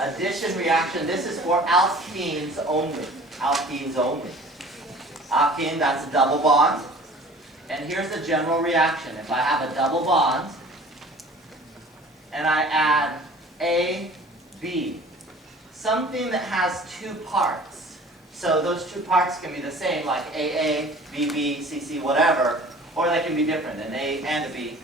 Addition reaction, this is for alkenes only. Alkenes only. Alkene, that's a double bond. And here's the general reaction. If I have a double bond, and I add A, B, something that has two parts. So those two parts can be the same, like AA, BB, CC, whatever, or they can be different, an A and a B.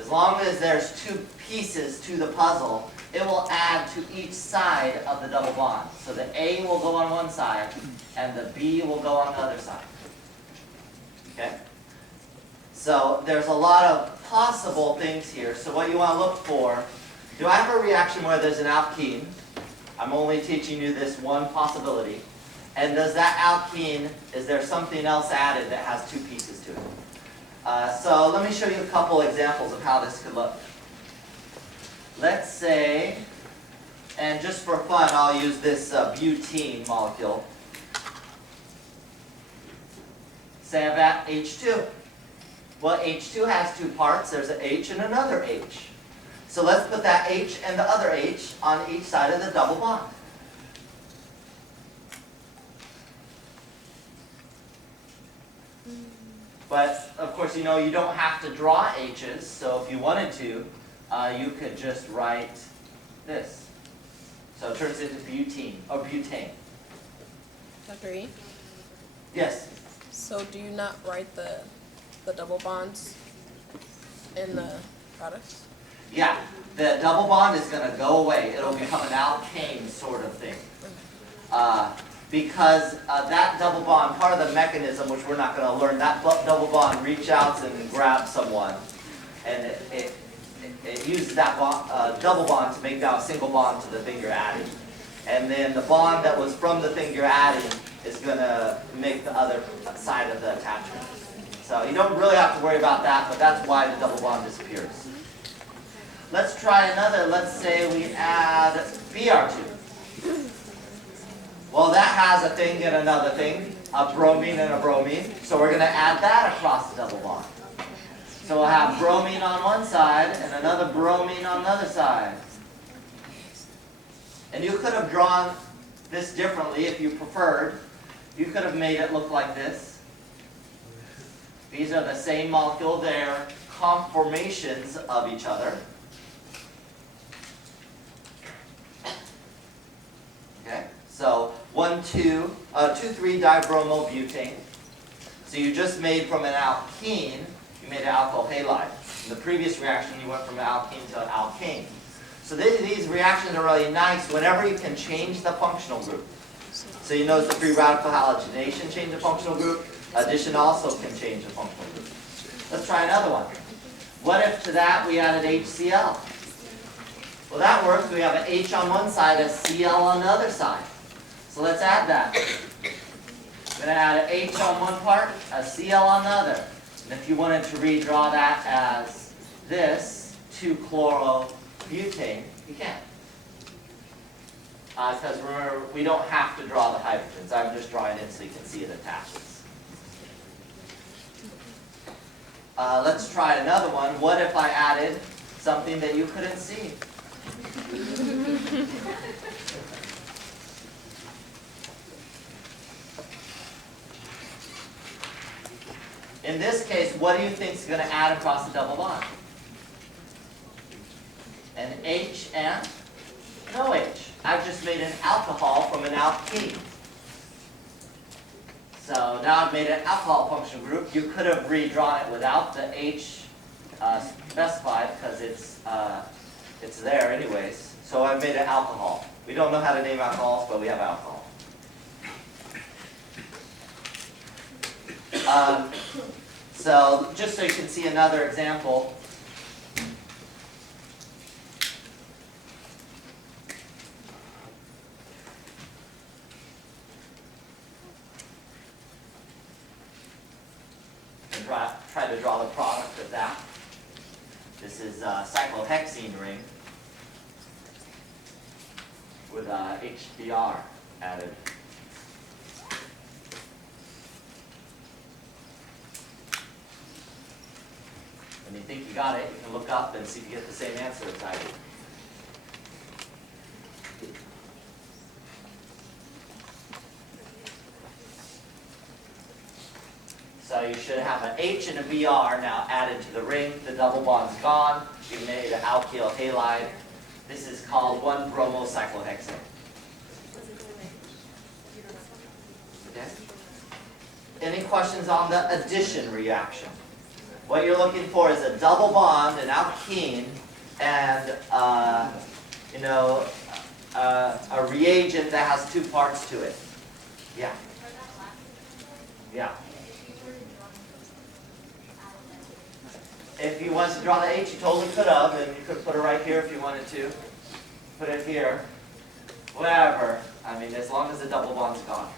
As long as there's two pieces to the puzzle, it will add to each side of the double bond. So the A will go on one side, and the B will go on the other side. Okay? So there's a lot of possible things here. So what you want to look for, do I have a reaction where there's an alkene? I'm only teaching you this one possibility. And does that alkene, is there something else added that has two pieces to it? So let me show you a couple examples of how this could look. Let's say, and just for fun, I'll use this butene molecule. Say I've got H2. Well, H2 has two parts. There's an H and another H. So let's put that H and the other H on each side of the double bond. But, of course, you know you don't have to draw H's. So if you wanted to, you could just write this. So it turns into butene, or butane. Dr. E? Yes? So do you not write the double bonds in the products? Yeah, the double bond is going to go away. It'll become an alkane sort of thing. Because that double bond, part of the mechanism, which we're not going to learn, that double bond reaches out and grabs someone, and it uses that double bond to make now a single bond to the thing you're adding. And then the bond that was from the thing you're adding is going to make the other side of the attachment. So you don't really have to worry about that, but that's why the double bond disappears. Let's try another. Let's say we add Br2. Well, that has a thing and another thing, a bromine and a bromine. So we're going to add that across the double bond. So we'll have bromine on one side and another bromine on the other side. And you could have drawn this differently if you preferred. You could have made it look like this. These are the same molecule. They're conformations of each other. Okay, so 2,3-dibromobutane. So you just made from an alkene, you made an alkyl halide. In the previous reaction, you went from an alkene to an alkane. So these reactions are really nice whenever you can change the functional group. So you notice the free radical halogenation changed the functional group. Addition also can change the functional group. Let's try another one. What if to that we added HCl? Well, that works. We have an H on one side, a Cl on the other side. So let's add that. I'm going to add an H on one part, a Cl on the other. And if you wanted to redraw that as this, 2-chlorobutane, you can. Because remember, we don't have to draw the hydrogens. I'm just drawing it so you can see it attaches. Let's try another one. What if I added something that you couldn't see? In this case, what do you think is going to add across the double bond? An H and no H. I've just made an alcohol from an alkene. So now I've made an alcohol functional group. You could have redrawn it without the H specified because it's there anyways. So I've made an alcohol. We don't know how to name alcohols, but we have alcohol. So just so you can see another example. Try to draw the product of that. This is a cyclohexene ring with HBr added. When you think you got it, you can look up and see if you get the same answer as I did. you should have an H and a Br now added to the ring. The double bond's gone. You made an alkyl halide. This is called 1-bromocyclohexane. Okay? Any questions on the addition reaction? What you're looking for is a double bond, an alkene, and a reagent that has two parts to it. Yeah. Yeah. If you wanted to draw the H, you totally could have, and you could put it right here if you wanted to. Put it here. Whatever. I mean, as long as the double bond's gone.